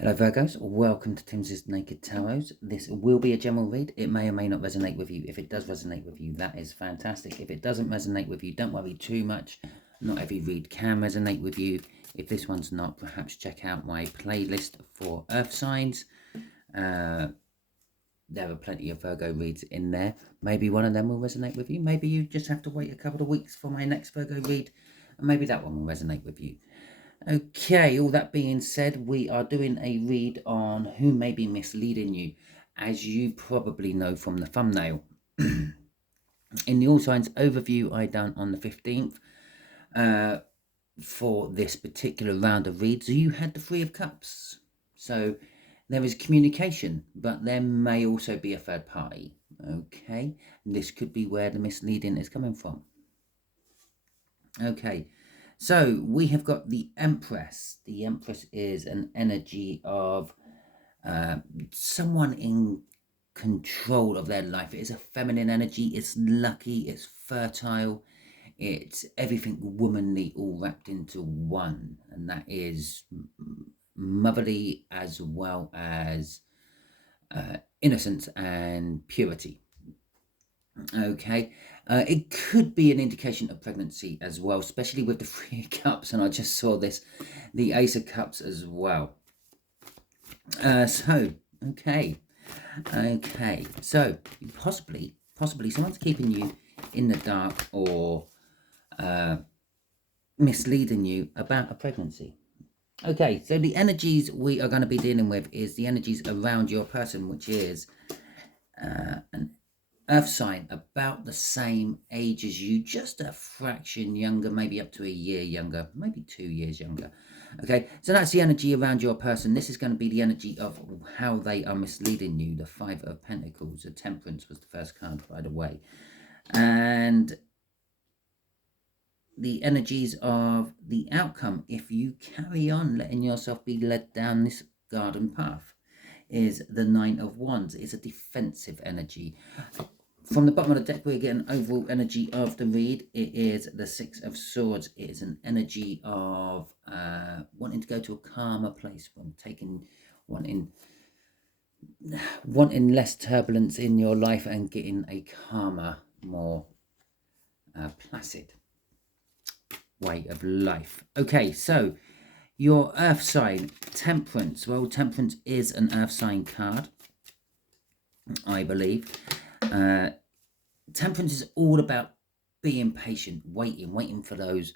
Hello Virgos, welcome to Timsy Naked Tarot. This will be a general read. It may or may not resonate with you. If it does resonate with you, that is fantastic. If it doesn't resonate with you, don't worry too much. Not every read can resonate with you. If this one's not, perhaps check out my playlist for earth signs. There are plenty of Virgo reads in there. Maybe one of them will resonate with you. Maybe you just have to wait a couple of weeks for my next Virgo read, and maybe that one will resonate with you. Okay, all that being said, we are doing a read on who may be misleading you, as you probably know from the thumbnail. In the All Signs overview I done on the 15th for this particular round of reads, you had the Three of Cups. So there is communication, but there may also be a third party. Okay, this could be where the misleading is coming from. Okay. So we have got the Empress. The Empress is an energy of someone in control of their life. It is a feminine energy. It's lucky. It's fertile. It's everything womanly all wrapped into one. And that is motherly as well as innocence and purity. Okay, it could be an indication of pregnancy as well, especially with the Three of Cups, and I just saw this, the Ace of Cups as well. So possibly someone's keeping you in the dark or misleading you about a pregnancy. Okay, so the energies we are going to be dealing with is the energies around your person, which is an earth sign about the same age as you, just a fraction younger, maybe up to a year younger, maybe 2 years younger. Okay, so that's the energy around your person. This is going to be the energy of how they are misleading you. The Five of Pentacles, the Temperance was the first card, by the way. And the energies of the outcome, if you carry on letting yourself be led down this garden path, is the Nine of Wands. It's a defensive energy. From the bottom of the deck, we get an overall energy of the read. It is the Six of Swords. It is an energy of wanting to go to a calmer place, wanting less turbulence in your life and getting a calmer, more placid way of life. Okay, so your earth sign, Temperance. Well, Temperance is an earth sign card, I believe. Temperance is all about being patient, waiting for those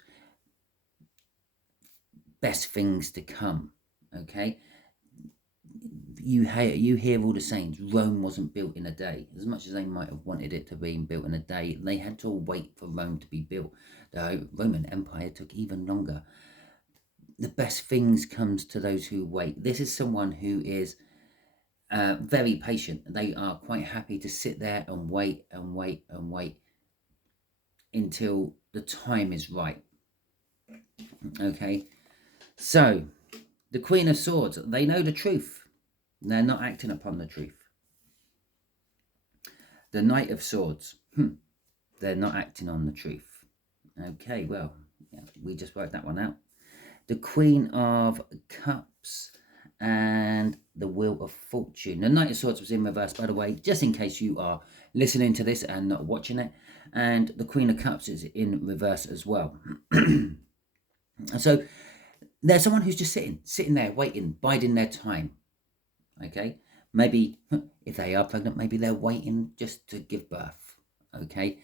best things to come. Okay, you hear all the sayings. Rome wasn't built in a day. As much as they might have wanted it to be built in a day, they had to wait for Rome to be built. The Roman Empire took even longer. The best things comes to those who wait. This is someone who is very patient. They are quite happy to sit there and wait until the time is right. Okay, so the Queen of Swords, they know the truth. They're not acting upon the truth. The Knight of Swords, they're not acting on the truth. Okay, well, yeah, we just worked that one out. The Queen of Cups and the Wheel of Fortune. The Knight of Swords was in reverse, by the way, just in case you are listening to this and not watching it. And the Queen of Cups is in reverse as well. So there's someone who's just sitting there, waiting, biding their time. Okay, maybe if they are pregnant, maybe they're waiting just to give birth. Okay,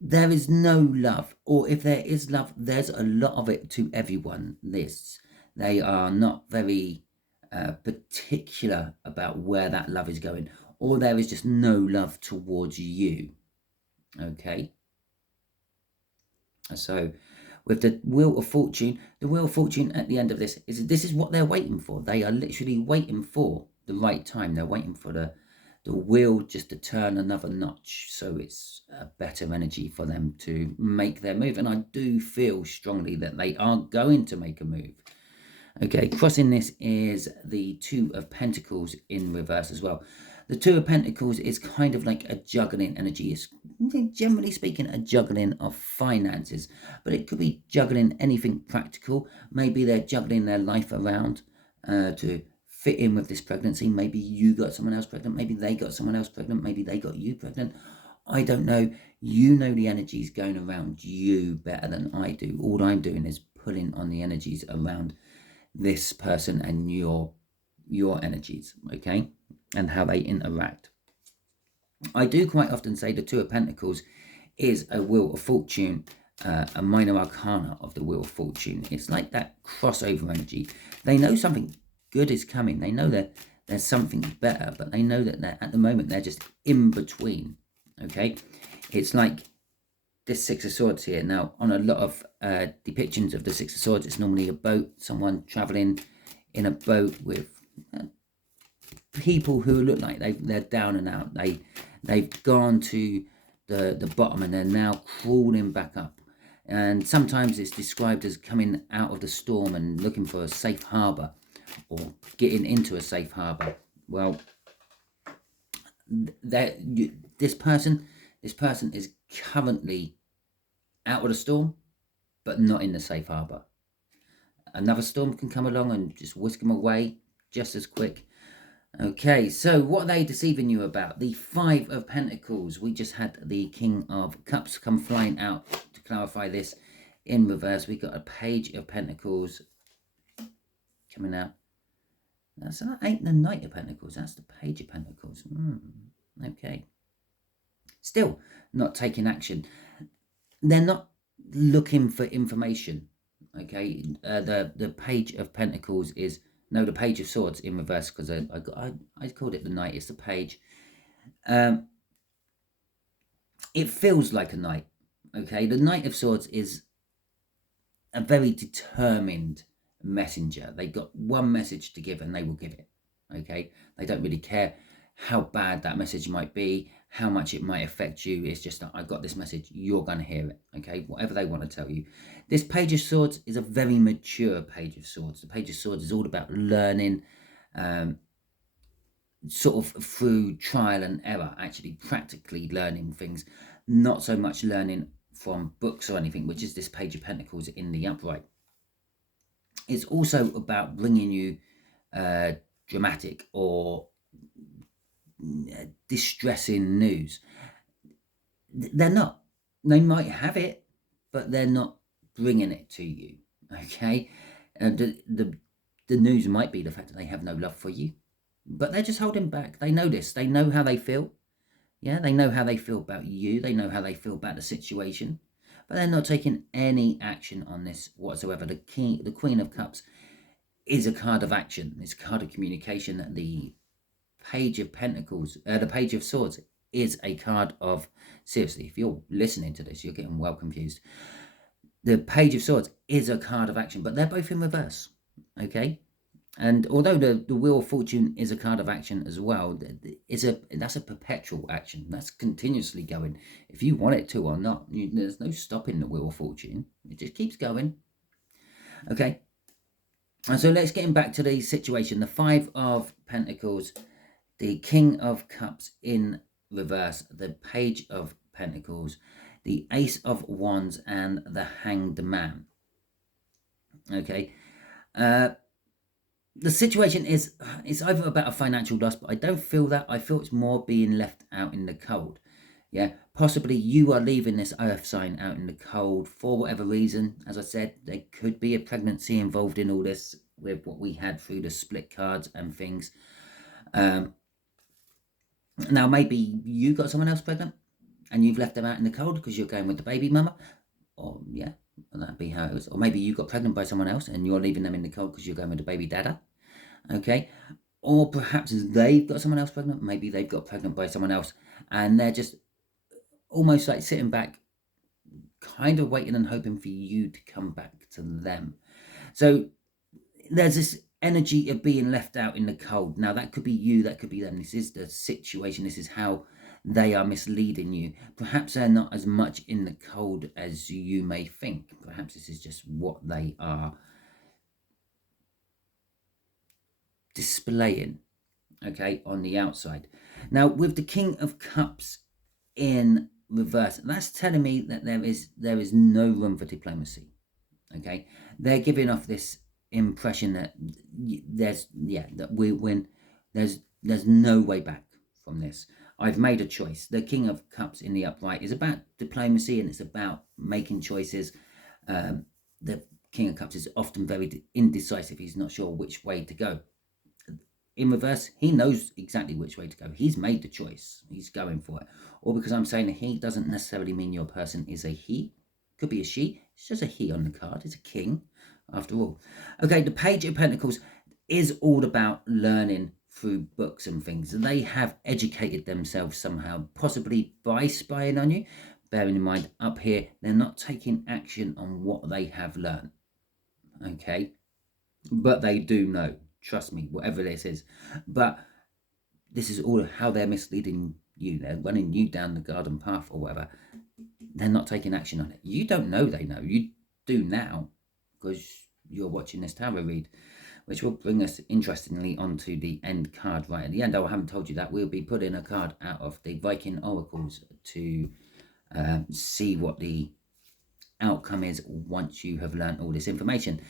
there is no love, or if there is love, there's a lot of it to everyone. They are not very particular about where that love is going, or there is just no love towards you. Okay, so with the Wheel of Fortune, the Wheel of Fortune at the end of this is what they're waiting for. They are literally waiting for the right time. They're waiting for the wheel just to turn another notch, so it's a better energy for them to make their move. And I do feel strongly that they are going to make a move. Okay, crossing this is the Two of Pentacles in reverse as well. The Two of Pentacles is kind of like a juggling energy. It's, generally speaking, a juggling of finances, but it could be juggling anything practical. Maybe they're juggling their life around to fit in with this pregnancy. Maybe you got someone else pregnant. Maybe they got someone else pregnant. Maybe they got you pregnant. I don't know. You know the energies going around you better than I do. All I'm doing is pulling on the energies around this person and your energies, okay, and how they interact. I do quite often say the Two of Pentacles is a Wheel of Fortune, a minor arcana of the Wheel of Fortune. It's like that crossover energy. They know something good is coming. They know that there's something better, but they know that at the moment they're just in between, okay? It's like this Six of Swords here. Now, on a lot of depictions of the Six of Swords, it's normally a boat, someone traveling in a boat with people who look like they're down and out. They've gone to the bottom and they're now crawling back up. And sometimes it's described as coming out of the storm and looking for a safe harbour or getting into a safe harbour. Well, this person is currently out of the storm, but not in the safe harbour. Another storm can come along and just whisk them away just as quick. Okay, so what are they deceiving you about? The Five of Pentacles. We just had the King of Cups come flying out to clarify this. In reverse, we got a Page of Pentacles coming out. That ain't the Knight of Pentacles. That's the Page of Pentacles. Okay. Still not taking action. They're not looking for information. Okay. The Page of Pentacles is... No, the Page of Swords in reverse, because I called it the Knight. It's the Page. It feels like a Knight. Okay. The Knight of Swords is a very determined messenger. They got one message to give and they will give it. Okay. They don't really care how bad that message might be, how much it might affect you. It's just that I got this message, you're going to hear it. Okay. Whatever they want to tell you. This Page of Swords is a very mature Page of Swords. The Page of Swords is all about learning, sort of through trial and error, actually practically learning things, not so much learning from books or anything, which is this Page of Pentacles in the upright. It's also about bringing you dramatic or distressing news. They're not. They might have it, but they're not bringing it to you. Okay, and the news might be the fact that they have no love for you, but they're just holding back. They know this. They know how they feel. Yeah, they know how they feel about you. They know how they feel about the situation, but they're not taking any action on this whatsoever. The Queen of Cups is a card of action. It's a card of communication. The Page of Pentacles, the Page of Swords is a card of... Seriously, if you're listening to this, you're getting well confused. The Page of Swords is a card of action, but they're both in reverse. Okay. And although the Wheel of Fortune is a card of action as well, that's a perpetual action. That's continuously going. If you want it to or not, there's no stopping the Wheel of Fortune. It just keeps going. Okay. And so let's get back to the situation. The Five of Pentacles, the King of Cups in reverse, the Page of Pentacles, the Ace of Wands, and the Hanged Man. Okay. The situation is, it's either about a financial loss, but I don't feel that. I feel it's more being left out in the cold. Yeah, possibly you are leaving this earth sign out in the cold for whatever reason. As I said, there could be a pregnancy involved in all this with what we had through the split cards and things. Now, maybe you got someone else pregnant and you've left them out in the cold because you're going with the baby mama. Or, yeah, that'd be how it was. Or maybe you got pregnant by someone else and you're leaving them in the cold because you're going with the baby dada. Okay. Or perhaps they've got someone else pregnant. Maybe they've got pregnant by someone else and they're just almost like sitting back, kind of waiting and hoping for you to come back to them. So there's this energy of being left out in the cold. Now, that could be you, that could be them. This is the situation. This is how they are misleading you. Perhaps they're not as much in the cold as you may think. Perhaps this is just what they are displaying, okay, on the outside. Now, with the King of Cups in reverse, that's telling me that there is no room for diplomacy. Okay, they're giving off this impression that that we win. There's no way back from this. I've made a choice. The King of Cups in the upright is about diplomacy, and it's about making choices. The King of Cups is often very indecisive. He's not sure which way to go. In reverse, he knows exactly which way to go. He's made the choice. He's going for it. Or because I'm saying a he doesn't necessarily mean your person is a he. Could be a she. It's just a he on the card. It's a king, after all. Okay, the Page of Pentacles is all about learning through books and things. They have educated themselves somehow, possibly by spying on you. Bearing in mind, up here, they're not taking action on what they have learned. Okay? But they do know. Trust me, whatever this is. But this is all how they're misleading you. They're running you down the garden path or whatever. They're not taking action on it. You don't know they know. You do now because you're watching this tarot read, which will bring us, interestingly, onto the end card right at the end. Oh, I haven't told you that. We'll be putting a card out of the Viking Oracles to see what the outcome is once you have learned all this information.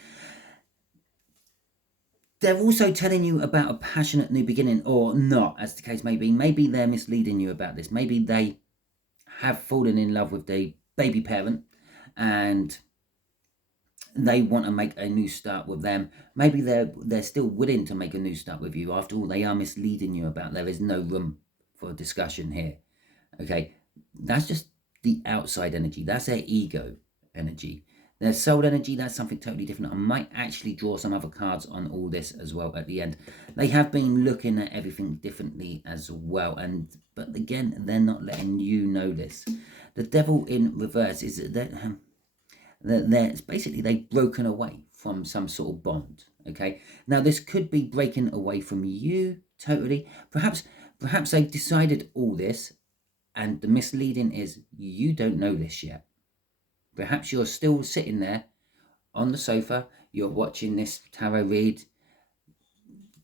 They're also telling you about a passionate new beginning, or not, as the case may be. Maybe they're misleading you about this. Maybe they have fallen in love with the baby parent and they want to make a new start with them. Maybe they're still willing to make a new start with you. After all, they are misleading you about there is no room for discussion here. Okay, that's just the outside energy. That's their ego energy. Their soul energy, that's something totally different. I might actually draw some other cards on all this as well at the end. They have been looking at everything differently as well. But again, they're not letting you know this. The Devil in reverse is that basically they've broken away from some sort of bond. Okay, now this could be breaking away from you totally. Perhaps they've decided all this, and the misleading is you don't know this yet. Perhaps you're still sitting there on the sofa, you're watching this tarot read,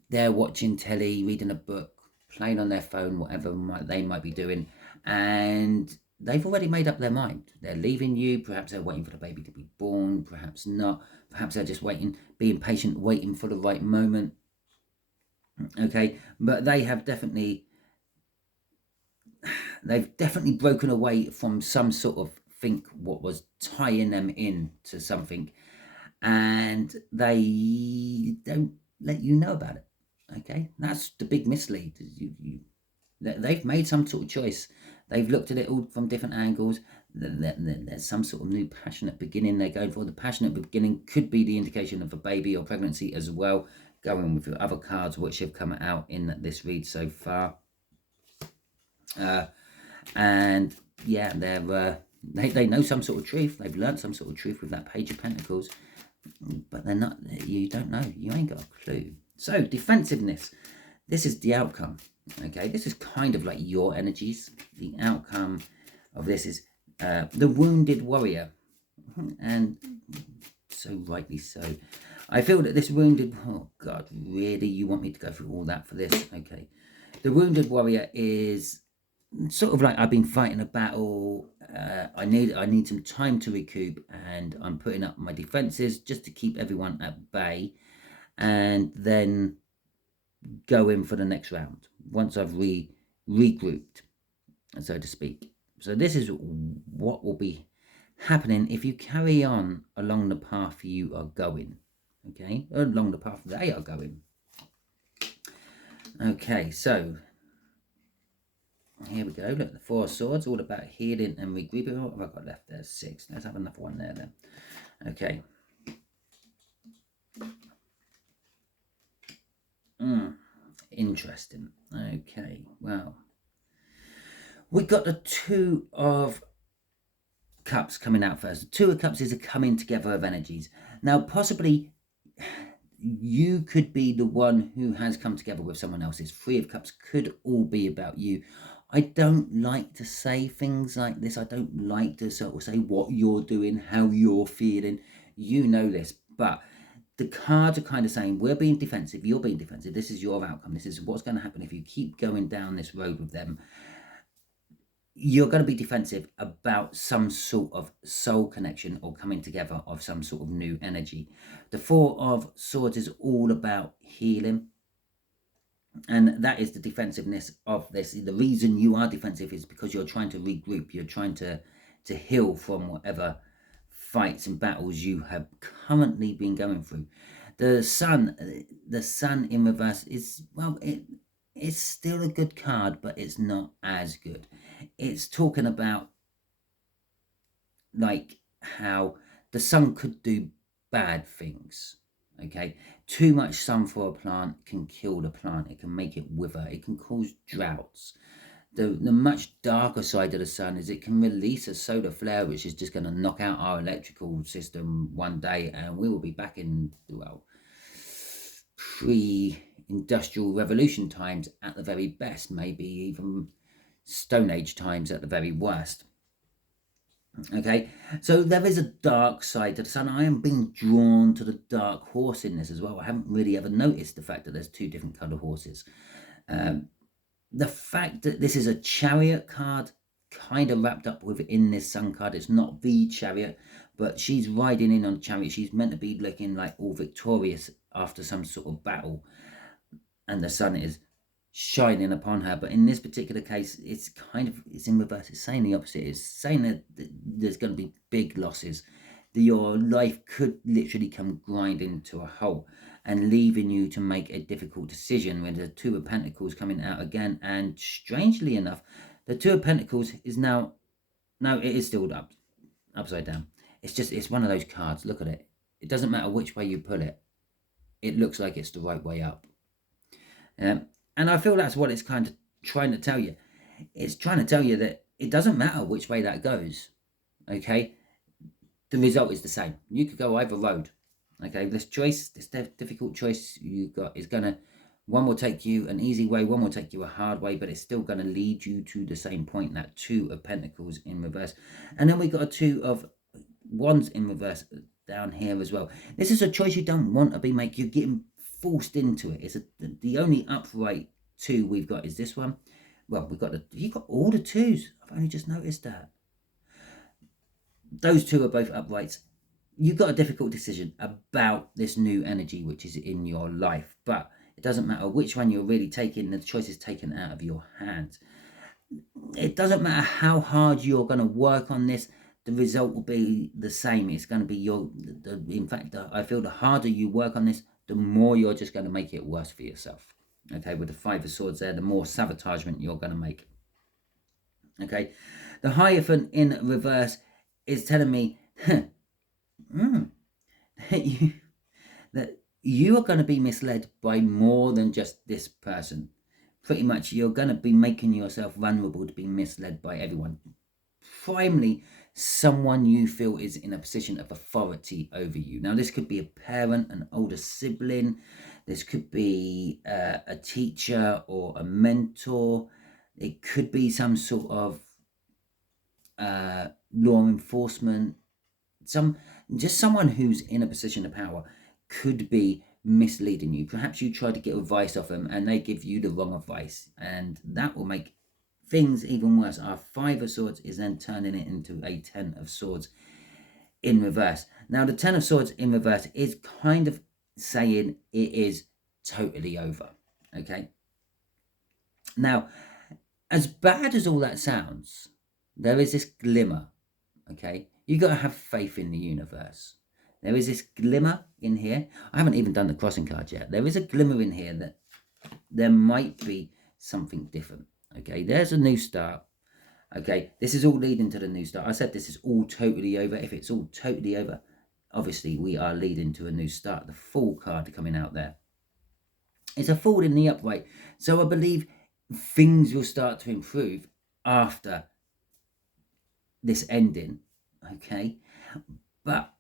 they're watching telly, reading a book, playing on their phone, whatever they might be doing, and they've already made up their mind. They're leaving you. Perhaps they're waiting for the baby to be born, perhaps not. Perhaps they're just waiting, being patient, waiting for the right moment. Okay, but they've definitely broken away from some sort of think what was tying them in to something, and they don't let you know about it. Okay, that's the big mislead. They've made some sort of choice. They've looked at it all from different angles. There's some sort of new passionate beginning they're going for. The passionate beginning could be the indication of a baby or pregnancy as well, going with your other cards which have come out in this read so far. And yeah, they know some sort of truth. They've learned some sort of truth with that Page of Pentacles, but they're not. You don't know. You ain't got a clue. So defensiveness. This is the outcome. Okay, this is kind of like your energies. The outcome of this is the Wounded Warrior, and so rightly so. I feel that this wounded. Oh God, really? You want me to go through all that for this? Okay, the Wounded Warrior is sort of like I've been fighting a battle. I need some time to recoup, and I'm putting up my defenses just to keep everyone at bay, and then go in for the next round once I've regrouped, so to speak. So this is what will be happening if you carry on along the path you are going. Okay, along the path they are going. Okay, so here we go. Look, the Four of Swords, all about healing and regrouping. What have I got left there? 6. Let's have another one there then. Okay. Interesting. Okay, well, we got the Two of Cups coming out first. The Two of Cups is a coming together of energies. Now, possibly you could be the one who has come together with someone else's. Three of Cups could all be about you. I don't like to say things like this. I don't like to sort of say what you're doing, how you're feeling. You know this, but the cards are kind of saying we're being defensive, you're being defensive. This is your outcome. This is what's going to happen if you keep going down this road with them. you're going to be defensive about some sort of soul connection or coming together of some sort of new energy. The Four of Swords is all about healing. And that is the defensiveness of this. The reason you are defensive is because you're trying to regroup. You're trying to heal from whatever fights and battles you have currently been going through. The sun in reverse is, well, it's still a good card, but it's not as good. It's talking about like how the sun could do bad things. Okay, too much sun for a plant can kill the plant. It can make it wither. It can cause droughts. The much darker side of the sun is it can release a solar flare, which is just going to knock out our electrical system one day, and we will be back in, well, pre-industrial revolution times at the very best, maybe even Stone Age times at the very worst. Okay, so there is a dark side to the sun. I am being drawn to the dark horse in this as well. I haven't really ever noticed the fact that there's two different colour horses. The fact that this is a chariot card kind of wrapped up within this sun card. It's not the chariot, but she's riding in on a chariot. She's meant to be looking like all victorious after some sort of battle, and the sun is shining upon her. But in this particular case, it's in reverse. It's saying the opposite. It's saying that there's going to be big losses, that your life could literally come grinding to a halt and leaving you to make a difficult decision. When the Two of Pentacles coming out again, and strangely enough, the Two of Pentacles is now, no, it is still upside down. It's one of those cards. Look at it. It doesn't matter which way you pull it. It looks like it's the right way up. And I feel that's what it's kind of trying to tell you. It's trying to tell you that it doesn't matter which way that goes. Okay, the result is the same. You could go either road. Okay, this difficult choice you got is one will take you an easy way, one will take you a hard way, but it's still going to lead you to the same point. That Two of Pentacles in reverse. And then we got a Two of Wands in reverse down here as well. This is a choice you don't want to be making. You're getting forced into it. It's the only upright two we've got is this one. Well, you got all the twos. I've only just noticed that. Those two are both uprights. You've got a difficult decision about this new energy which is in your life, but it doesn't matter which one you're really taking. The choice is taken out of your hands. It doesn't matter how hard you're going to work on this. The result will be the same. It's going to be in fact, I feel the harder you work on this, the more you're just going to make it worse for yourself. Okay, with the Five of Swords there, the more sabotagement you're going to make. Okay, the Hierophant in reverse is telling me that you are going to be misled by more than just this person. Pretty much, you're going to be making yourself vulnerable to be misled by everyone. Primarily, someone you feel is in a position of authority over you. Now, this could be a parent, an older sibling. This could be a teacher or a mentor. It could be some sort of law enforcement. Just someone who's in a position of power could be misleading you. Perhaps you try to get advice off them and they give you the wrong advice, and that will make things even worse. Our Five of Swords is then turning it into a Ten of Swords in reverse. Now, the Ten of Swords in reverse is kind of saying it is totally over. Okay. Now, as bad as all that sounds, there is this glimmer. Okay. You got to have faith in the universe. There is this glimmer in here. I haven't even done the crossing card yet. There is a glimmer in here that there might be something different. Okay, there's a new start. Okay, this is all leading to the new start. I said this is all totally over. If it's all totally over, obviously we are leading to a new start. The Fool card coming out there. It's a Fool in the upright. So I believe things will start to improve after this ending. Okay, but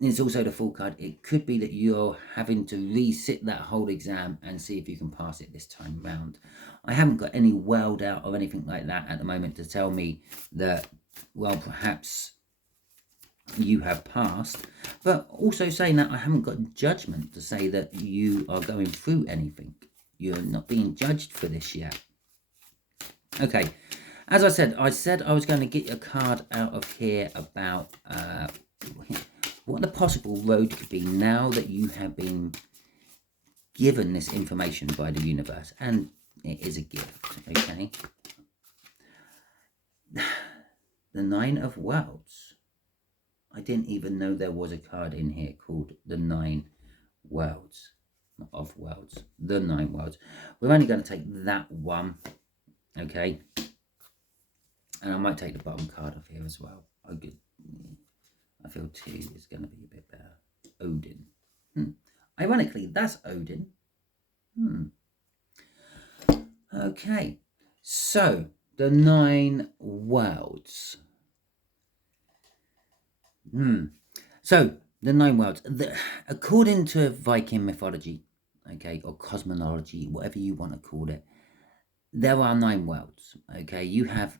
it's also the Fool card. It could be that you're having to resit that whole exam and see if you can pass it this time round. I haven't got any word out or anything like that at the moment to tell me that, well, perhaps you have passed. But also saying that, I haven't got judgment to say that you are going through anything. You're not being judged for this yet. Okay, As I said I was going to get a card out of here about what the possible road could be now that you have been given this information by the universe, and it is a gift. Okay, the Nine of Worlds. I didn't even know there was a card in here called the Nine Worlds. Not of Worlds, the Nine Worlds. We're only going to take that one. Okay, and I might take the bottom card off here as well. I feel 2 is going to be a bit better. Odin. Ironically, that's Odin. Okay, so the Nine Worlds. So the Nine Worlds, according to Viking mythology, okay, or cosmology, whatever you want to call it, there are 9 worlds. Okay, you have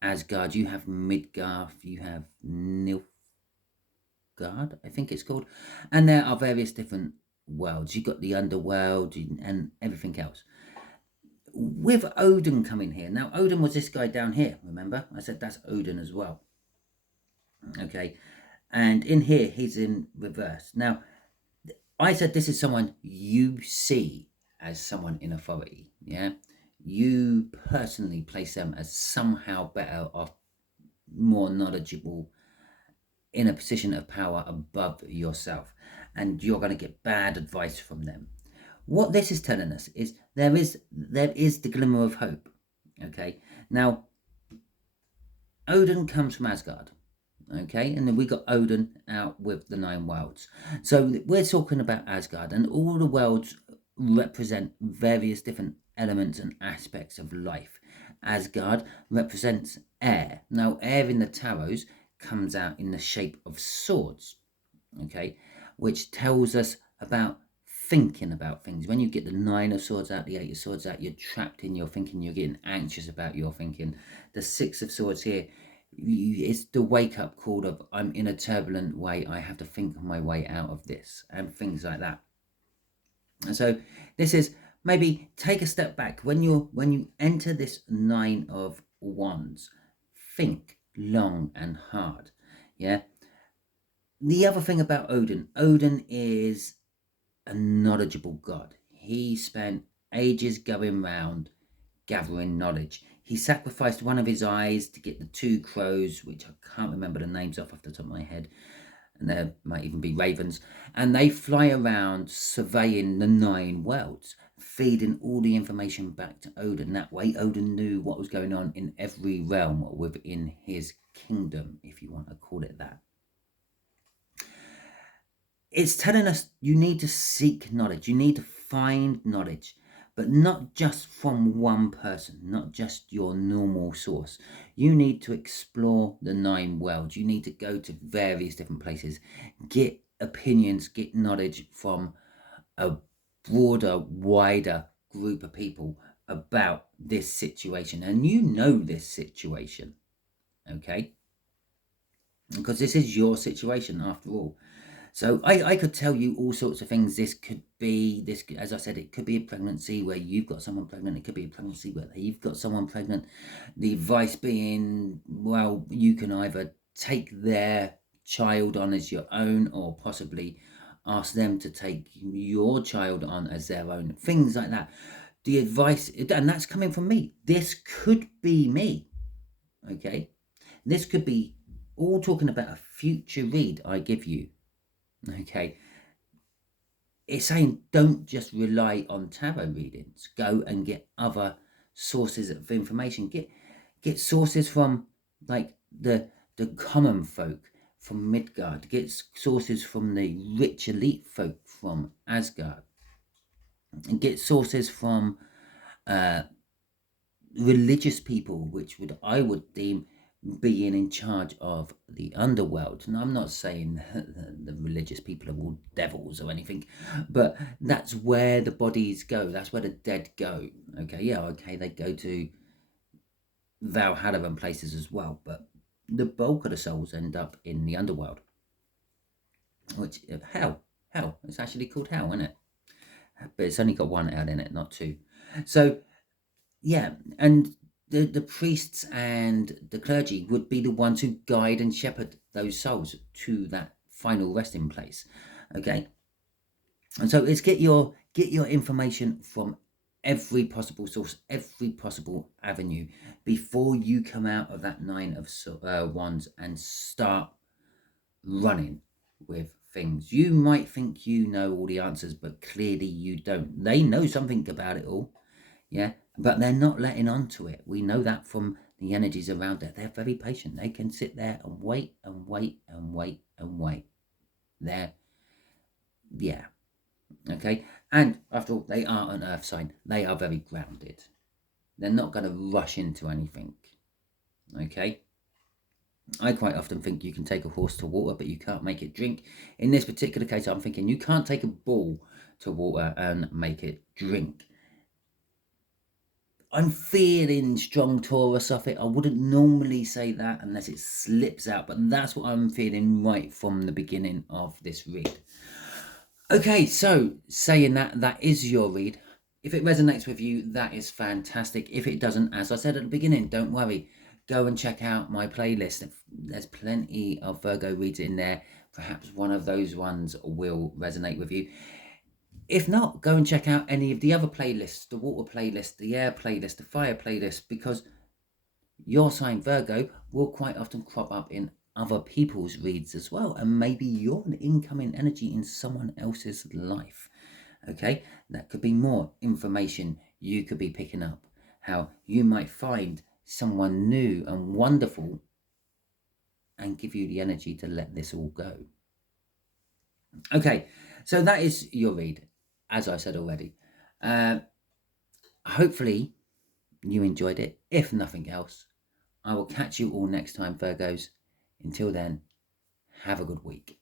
Asgard, you have Midgard, you have Nilfgaard, I think it's called, and there are various different worlds. You've got the underworld and everything else. With Odin coming here, now Odin was this guy down here, remember? I said that's Odin as well. Okay, and in here he's in reverse. Now, I said this is someone you see as someone in authority, yeah? You personally place them as somehow better or more knowledgeable, in a position of power above yourself, and you're going to get bad advice from them. What this is telling us is there is the glimmer of hope. Okay, now Odin comes from Asgard. Okay, and then we got Odin out with the 9 worlds. So we're talking about Asgard, and all the worlds represent various different elements and aspects of life. Asgard represents air. Now, air in the tarots comes out in the shape of swords, okay, which tells us about thinking about things. When you get the 9 of swords out, the 8 of swords out, you're trapped in your thinking, you're getting anxious about your thinking. The 6 of swords here, it's the wake up call of I'm in a turbulent way, I have to think my way out of this, and things like that. And so this is maybe take a step back when you enter this 9 of wands. Think long and hard. Yeah, the other thing about Odin is a knowledgeable god. He spent ages going round gathering knowledge. He sacrificed one of his eyes to get the 2 crows, which I can't remember the names off the top of my head, and there might even be ravens, and they fly around surveying the 9 worlds, feeding all the information back to Odin. That way Odin knew what was going on in every realm within his kingdom, if you want to call it that. It's telling us you need to seek knowledge, you need to find knowledge, but not just from one person, not just your normal source. You need to explore the 9 worlds. You need to go to various different places, get opinions, get knowledge from a broader, wider group of people about this situation. And you know this situation, okay? Because this is your situation after all. So I could tell you all sorts of things. This could be, as I said, it could be a pregnancy where you've got someone pregnant. It could be a pregnancy where you've got someone pregnant. The advice being, well, you can either take their child on as your own, or possibly ask them to take your child on as their own. Things like that. The advice, and that's coming from me. This could be me, okay? This could be all talking about a future read I give you. Okay, it's saying don't just rely on tarot readings. Go and get other sources of information. Get sources from like the common folk from Midgard. Get sources from the rich elite folk from Asgard, and get sources from religious people, which I would deem being in charge of the underworld. And I'm not saying the religious people are all devils or anything, but that's where the bodies go. That's where the dead go. Okay, yeah, okay, they go to Valhalla and places as well, but the bulk of the souls end up in the underworld, which hell. It's actually called hell, isn't it? But it's only got 1 L in it, not 2. So yeah, and the priests and the clergy would be the ones who guide and shepherd those souls to that final resting place. Okay, and so it's get your information from every possible source, every possible avenue before you come out of that Nine of Wands and start running with things. You might think you know all the answers, but clearly you don't. They know something about it all, yeah, but they're not letting on to it. We know that from the energies around it. They're very patient. They can sit there and wait and wait and wait and wait. They're, yeah, okay. And after all, they are an earth sign. They are very grounded. They're not going to rush into anything, okay. I quite often think you can take a horse to water, but you can't make it drink. In this particular case, I'm thinking you can't take a bull to water and make it drink. I'm feeling strong Taurus off it. I wouldn't normally say that unless it slips out, but that's what I'm feeling right from the beginning of this read. Okay, so saying that, that is your read. If it resonates with you, that is fantastic. If it doesn't, as I said at the beginning, don't worry. Go and check out my playlist. There's plenty of Virgo reads in there. Perhaps one of those ones will resonate with you. If not, go and check out any of the other playlists, the water playlist, the air playlist, the fire playlist, because your sign Virgo will quite often crop up in other people's reads as well. And maybe you're an incoming energy in someone else's life. Okay, that could be more information you could be picking up. How you might find someone new and wonderful and give you the energy to let this all go. Okay, so that is your read, as I said already. Hopefully you enjoyed it. If nothing else, I will catch you all next time, Virgos. Until then, have a good week.